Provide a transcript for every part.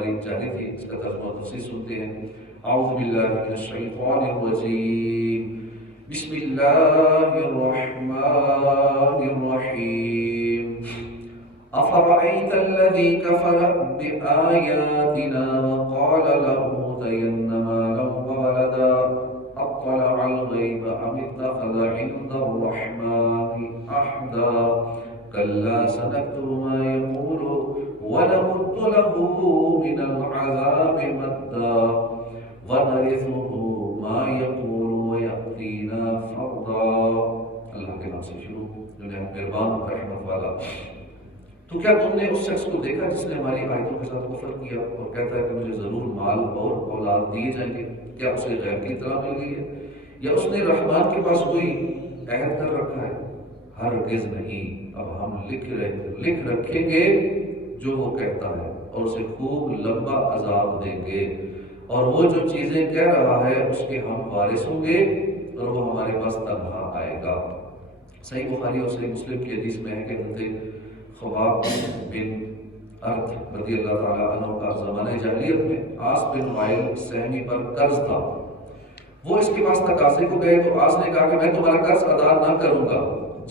ہماری جاری تھی، اس کا ترجمہ و تفسیر سنتے ہیں۔ اعوذ باللہ من الشیطان الرجیم، بسم اللہ الرحمن الرحیم۔ افرأیت الذی کفر بآیاتنا وقال لأوتین مالا وولدا اطلع الغیب ام اتخذ عند الرحمن عہدا کلا سنکتب ما یقول ونمد له من العذاب مدا ونرثه ما يقول ويأتينا فردا۔ اللہ کے نام سے شروع، جو مہربان رحمت والا۔ تو کیا تم نے اس شخص کو دیکھا جس نے ہماری آیتوں کے ساتھ کفر کیا اور کہتا ہے کہ مجھے ضرور مال اور اولاد دیے جائیں گے؟ کیا اسے غیب کی اطلاع مل گئی ہے یا اس نے رحمان کے پاس کوئی عہد کر رکھا ہے؟ ہرگز نہیں، اب ہم لکھ رکھیں گے جو وہ کہتا ہے اور اسے خوب لمبا عذاب دیں گے، اور وہ جو چیزیں کہہ رہا ہے اس کے ہم وارث ہوں گے اور وہ ہمارے پاس تنہا آئے گا۔ صحیح بخاری اور صحیح مسلم کی حدیث میں ہے کہ حضرت خباب بن ارد رضی اللہ تعالیٰ عنہ کا زمانہ جاہلیت میں عاص بن وائل سہمی پر قرض تھا۔ وہ اس کے پاس تقاضے کو گئے تو عاص نے کہا کہ میں تمہارا قرض ادا نہ کروں گا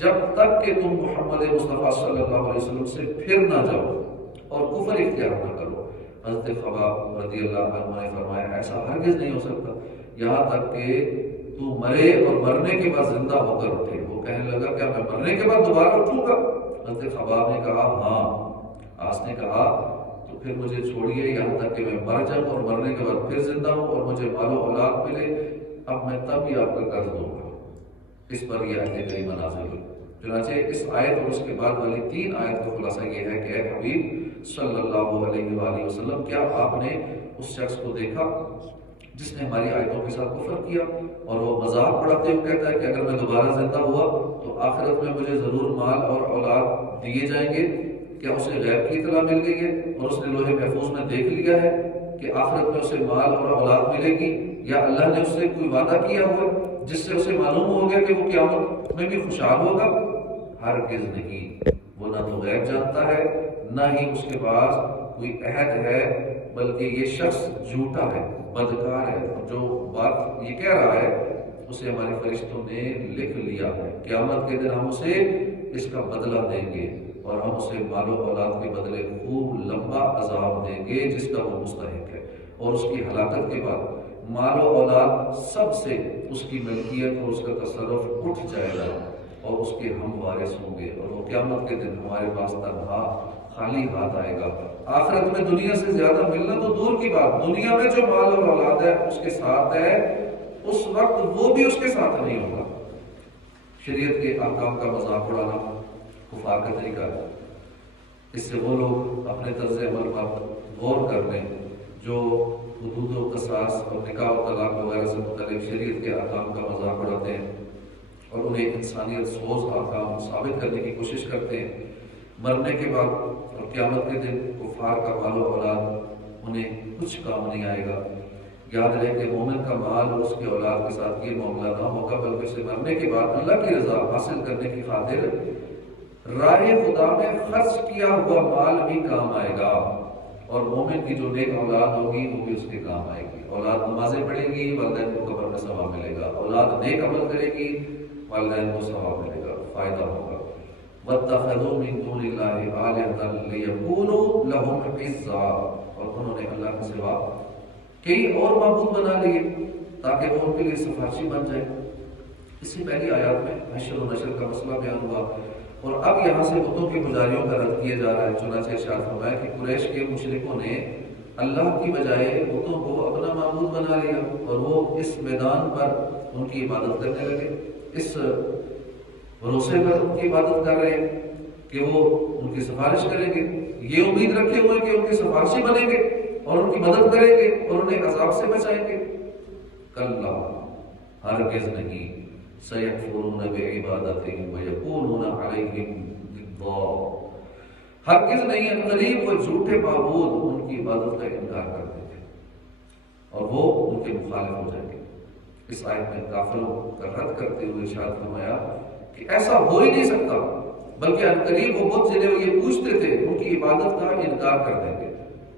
جب تک کہ تم محمد مصطفیٰ صلی اللہ علیہ وسلم سے پھر نہ جاؤ اور کفر اختیار نہ کرو۔ حضرت خباب رضی اللہ عنہ نے فرمایا ایسا ہرگز نہیں ہو سکتا یہاں تک کہ تو مرے اور مرنے کے بعد زندہ ہو کر اٹھے۔ وہ کہنے لگا کیا میں مرنے کے بعد دوبارہ اٹھوں گا؟ حضرت خباب نے کہا ہاں۔ عاص نے کہا تو پھر مجھے چھوڑیے یہاں تک کہ میں مر جاؤں اور مرنے کے بعد پھر زندہ ہوں اور مجھے مال و اولاد ملے، اب میں تب ہی آپ کا قرض دوں گا۔ اس پر یہ آیت کریمہ نازل ہوئی۔ چنانچہ اس آیت اور اس کے بعد والی 3 آیت کا خلاصہ یہ ہے کہ اے حبیب صلی اللہ علیہ وآلہ وسلم، کیا آپ نے اس شخص کو دیکھا جس نے ہماری آیتوں کے ساتھ کفر کیا اور وہ مذاق اڑاتے ہوئے کہتا ہے کہ اگر میں دوبارہ زندہ ہوا تو آخرت میں مجھے ضرور مال اور اولاد دیے جائیں گے؟ کیا اسے غیب کی اطلاع مل گئی ہے اور اس نے لوح محفوظ میں دیکھ لیا ہے کہ آخرت میں اسے مال اور اولاد ملے گی، یا اللہ نے اس سے کوئی وعدہ کیا ہوا جس سے اسے معلوم ہو گیا کہ وہ قیامت میں بھی خوشحال ہوگا؟ ہرگز نہیں، وہ نہ تو غیب جانتا ہے نہ ہی اس کے پاس کوئی عہد ہے، بلکہ یہ شخص جھوٹا ہے، بدکار ہے، اور جو بات یہ کہہ رہا ہے اسے ہمارے فرشتوں نے لکھ لیا ہے۔ قیامت کے دن ہم اسے اس کا بدلہ دیں گے اور ہم اسے مال و اولاد کے بدلے خوب لمبا عذاب دیں گے جس کا وہ مستحق ہے، اور اس کی ہلاکت کے بعد مال و اولاد سب سے اس کی ملکیت اور اس کا تصرف اٹھ جائے گا اور اس کے ہم وارث ہوں گے، اور وہ قیامت کے دن ہمارے پاس تنہا خالی ہاتھ آئے گا۔ آخرت میں دنیا سے زیادہ ملنا تو دور کی بات، دنیا میں جو مال اور اولاد ہے اس کے ساتھ ہے، اس وقت وہ بھی اس کے ساتھ نہیں ہوگا۔ شریعت کے احکام کا مذاق اڑانا کفار کا طریقہ ہے۔ اس سے وہ لوگ اپنے طرز عمل پر غور کر لیں جو حدود و قصاص اور نکاح و طلاق وغیرہ سے متعلق شریعت کے احکام کا مذاق اڑاتے ہیں اور انہیں انسانیت سوز احکام ثابت کرنے کی کوشش کرتے ہیں۔ مرنے کے بعد اور قیامت کے دن کفار کا مال و اولاد انہیں کچھ کام نہیں آئے گا۔ یاد رہے کہ مومن کا مال اور اس کی اولاد کے ساتھ یہ معاملہ نہ ہوگا، بلکہ اسے مرنے کے بعد اللہ کی رضا حاصل کرنے کی خاطر راہ خدا میں خرچ کیا ہوا مال بھی کام آئے گا، اور مومن کی جو نیک اولاد ہوگی وہ بھی اس کے کام آئے گی۔ اولاد نمازیں پڑھے گی، والدین کو قبر میں ثواب ملے گا، اولاد نیک عمل کرے گی، والدین کو ثواب ملے گا، فائدہ ہوگا۔ وَاتَّخَذُوا مِن دُونِ اللَّهِ آلِهَةً لِيَكُونُوا لَهُمْ عِزًّا، اور انہوں نے اللہ کے سوا کئی اور معبود بنا لیے تاکہ وہ ان کے لیے سفارشی بن جائے۔ اس سے پہلی آیات میں حشر و نشر کا مسئلہ بیان ہوا، اور اب یہاں سے بتوں کی پجاریوں کا رد کیا جا رہا ہے۔ چنانچہ ارشاد فرمایا کہ قریش کے مشرکوں نے اللہ کی بجائے بتوں کو اپنا معبود بنا لیا اور وہ اس میدان پر ان کی عبادت کرنے لگے، اس بھروسے پر ان کی عبادت کر رہے ہیں کہ وہ ان کی سفارش کریں گے، یہ امید رکھے ہوئے کہ ان کی سفارشی بنیں گے اور ان کی مدد کریں گے اور انہیں عذاب سے بچائیں گے۔ کلا، ہرگز نہیں، سَيَكْفُرُونَ بِعِبَادَتِهِمْ وَيَكُونُونَ عَلَيْهِمْ ضِدًّا، ہرگز نہیں، عنقریب وہ جھوٹے معبود ان کی عبادت کا انکار کر دیں گے اور وہ ان کے مخالف ہو جائیں گے۔ اس آیت میں کافروں کا رد کرتے ہوئے ارشاد فرمایا کہ ایسا ہو ہی نہیں سکتا، بلکہ عنقریب وہ بت جنہیں وہ یہ پوچھتے تھے ان کی عبادت کا انکار کر دیں گے۔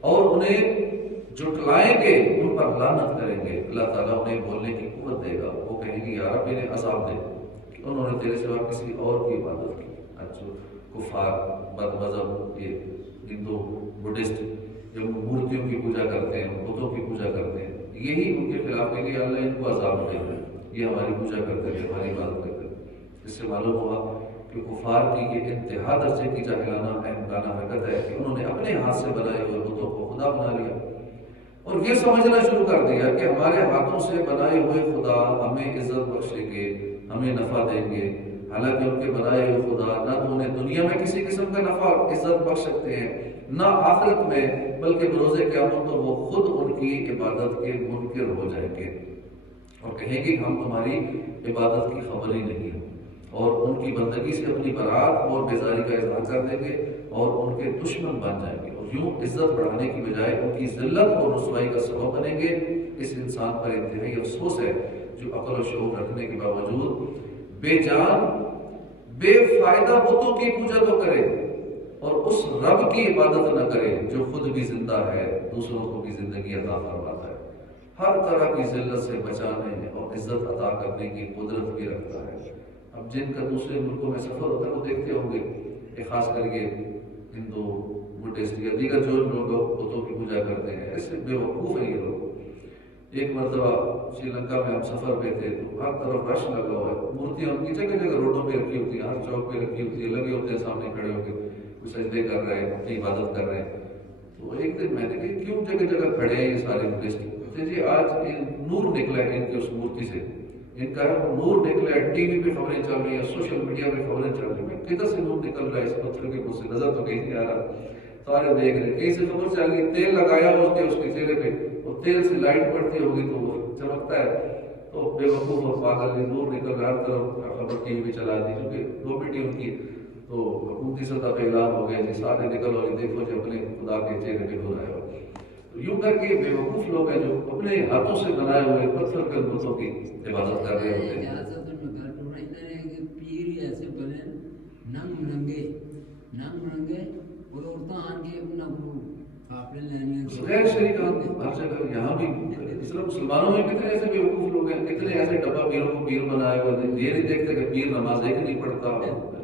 اور انہیں جھٹلائیں گے، ان پر لعنت کریں گے، اللہ تعالیٰ انہیں بولنے کی قوت دے گا، وہ کہیں گے یا رب انہیں عذاب دے کہ انہوں نے تیرے سوا کسی اور کی عبادت کی۔ اچھا کفار، بد مذہب، یہ ہندو بدھسٹ جو مورتیوں کی پوجا کرتے ہیں، بتوں کی پوجا کرتے ہیں، یہی ان کے خلاف ہے کہ اللہ ان کو عذاب دے گا، یہ ہماری پوجا کرتے ہیں، ہماری عبادت کرتے ہیں۔ اس سے معلوم ہوا کہ کفار کی یہ انتہا درجے کی جاہلانہ احمقانہ حرکت ہے کہ انہوں نے اپنے ہاتھ سے بنائے ہوئے بتوں کو خدا بنا لیا اور یہ سمجھنا شروع کر دیا کہ ہمارے ہاتھوں سے بنائے ہوئے خدا ہمیں عزت بخشیں گے، ہمیں نفع دیں گے، حالانکہ ان کے بنائے ہوئے خدا نہ تو انہیں دنیا میں کسی قسم کا نفع عزت بخش سکتے ہیں، نہ آخرت میں، بلکہ بروز قیامت تو وہ خود ان کی عبادت کے منکر ہو جائیں گے اور کہیں گے کہ ہم تمہاری عبادت کی خبر ہی نہیں ہے، اور ان کی بندگی سے اپنی برات اور بیزاری کا اظہار کر دیں گے اور ان کے دشمن بن جائیں گے، اور یوں عزت بڑھانے کی بجائے ان کی ذلت اور رسوائی کا سبب بنیں گے۔ اس انسان پر انتہائی افسوس ہے جو عقل و شعور رکھنے کے باوجود بے جان بے فائدہ بتوں کی پوجا تو کرے اور اس رب کی عبادت نہ کرے جو خود بھی زندہ ہے، دوسروں کو بھی زندگی عطا فرماتا ہے، ہر طرح کی ذلت سے بچانے اور عزت عطا کرنے کی قدرت بھی رکھتا ہے۔ اب جن کا دوسرے ملکوں میں سفر ہوتا ہے وہ دیکھتے ہوں گے کہ خاص کر کے ہندو بدھسٹ یا دیگر جو لوگ بتوں کی پوجا کرتے ہیں، ایسے بے وقوف ہیں یہ لوگ۔ ایک مرتبہ سری لنکا میں ہم سفر پہ تھے تو ہر طرف رش لگا ہوا ہے، مورتیاں ان کی جگہ جگہ روڈوں پہ رکھی ہوتی ہیں، ہر چوک پہ رکھی ہوتی ہے، لگے ہوتے ہیں سامنے کھڑے ہو کے، کوئی سجدے کر رہے ہیں، اپنی عبادت کر رہے ہیں۔ تو ایک دن میں نے کہا کیوں جگہ جگہ کھڑے ہیں یہ سارے بدھسٹ؟ جی آج نور نکلا ہے ان کی اس مورتی سے، ان کا نور نکلا ہے، ٹی وی پہ خبریں چل رہی ہیں، سوشل میڈیا پہ خبریں چل رہی ہیں، کدھر سے نور نکل رہا ہے اس پتھر کے منہ سے؟ نظر تو کہیں نہیں آ رہا، سارے دیکھ رہے ہیں، کہیں سے خبر چل رہی ہے، تیل لگایا ہو اس کے چہرے پہ اور تیل سے لائٹ پڑتی ہوگی تو وہ چمکتا ہے، تو بے وقوف اور پاگل نے نور نکل رہا ہر طرف خبر ٹی وی پہ چلا دی، کیونکہ دو بیٹی ان کی، تو حکومتی سطح پہ اعلان ہو گیا جی سارے نکل اور دیکھو جو اپنے خدا کے چہرے پہ ہو رہا ہے۔ یوں کر کے بے وقوف لوگ ہیں جو اپنے ہاتھوں سے بنائے ہوئے پتھر کے بتوں کی عبادت کر رہے ہوتے ہیں۔ پیر ایسے بنے ننگ رنگے اور عورتیں آن کے اپنا کافلے لینے غیر شریک ہر جگہ، یہاں بھی صرف مسلمانوں میں کتنے ایسے بے وقوف لوگ ہیں، کتنے ایسے ڈبہ پیروں کو پیر بنائے ہوئے ہیں، یہ نہیں دیکھتے کہ پیر نماز ایک نہیں پڑھتا،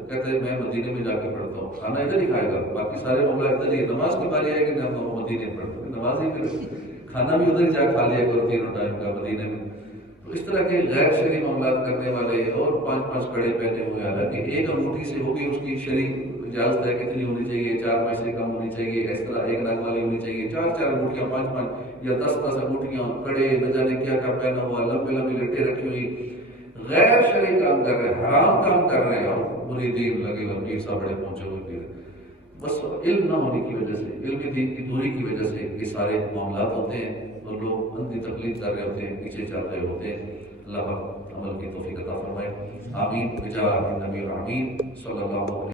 کہتے ہیں میں مدینے میں جا کے پڑھتا ہوں، کھانا ادھر ہی کھائے گا، باقی سارے معاملہ ادھر ہی، نماز کی باری آئے گی نہ مدینے میں پڑھتا، نماز ہی پھر کھانا بھی ادھر ہی جا کھا لیا کرو تینوں ٹائم کا مدینے میں۔ تو اس طرح کے غیر شرعی معاملات کرنے والے اور 5 کڑے پہنے ہوئے، حالانکہ ایک انگوٹھی سے ہوگی اس کی شرعی اجازت ہے کتنی ہونی چاہیے، 4 پیسے سے کم ہونی چاہیے، اس طرح ایک رنگ والی ہونی چاہیے، 4 انگوٹھیاں، 5 یا 10 انگوٹھیاں، کڑے نہ جانے کیا کیا پہنا ہوا، لمبی لمبی لٹیں رکھی ہوئی، غیر شرعی کام کر رہے ہیں، حرام کام کر رہے ہیں، اور مریدین لگے ہوئے پیر صاحب بڑے پہنچے ہوئے پیر، بس علم نہ ہونے کی وجہ سے، علم دین کی دوری کی وجہ سے یہ سارے معاملات ہوتے ہیں اور لوگ اندھی تقلید کر رہے ہوتے ہیں، پیچھے چل رہے ہوتے ہیں۔ اللہ عمل کی توفیق عطا فرمائے، آمین بجاہ نبی العمین صلی اللہ علیہ وسلم۔